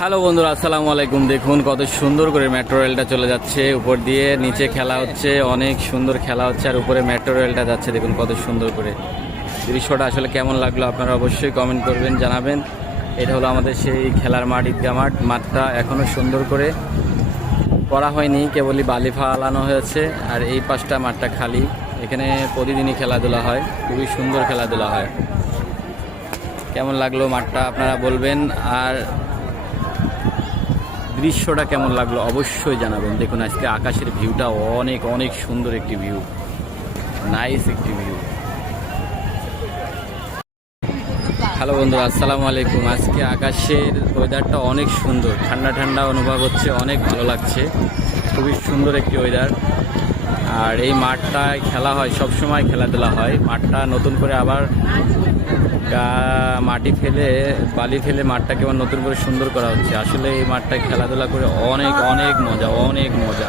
Hello বন্ধুরা, আসসালামু আলাইকুম। দেখুন কত সুন্দর করে মেট্রো রেলটা চলে যাচ্ছে উপর দিয়ে, নিচে খেলা হচ্ছে, অনেক সুন্দর খেলা হচ্ছে, আর উপরে মেট্রো রেলটা যাচ্ছে। দেখুন কত সুন্দর করে দৃশ্যটা আসলে কেমন লাগলো আপনারা অবশ্যই কমেন্ট করবেন, জানাবেন। এটা হলো আমাদের সেই খেলার মাঠ, ঈদগাহ মাঠ। মাঠটা এখনও সুন্দর করে করা হয়নি, কেবলই বালি ফালানো হয়েছে। আর এই পাশটা মাঠটা খালি। এখানে প্রতিদিনই খেলাধুলা হয়, খুবই সুন্দর খেলাধুলা হয়। কেমন লাগলো মাঠটা আপনারা বলবেন, আর দৃশ্যটা কেমন লাগলো অবশ্যই জানাবেন। দেখুন আজকে আকাশের ভিউটা অনেক অনেক সুন্দর একটি ভিউ, নাইস একটি ভিউ। হ্যালো বন্ধুরা, আসসালামু আলাইকুম। আজকে আকাশের ওয়েদারটা অনেক সুন্দর, ঠান্ডা ঠান্ডা অনুভব হচ্ছে, অনেক ভালো লাগছে, খুবই সুন্দর একটি ওয়েদার। আর এই মাঠটায় খেলা হয়, সব সময় খেলাধুলা হয়। মাঠটা নতুন করে আবার মাটি ফেলে, বালি ফেলে মাঠটাকে আবার নতুন করে সুন্দর করা হচ্ছে। আসলে এই মাঠটায় খেলাধুলা করে অনেক অনেক মজা, অনেক মজা।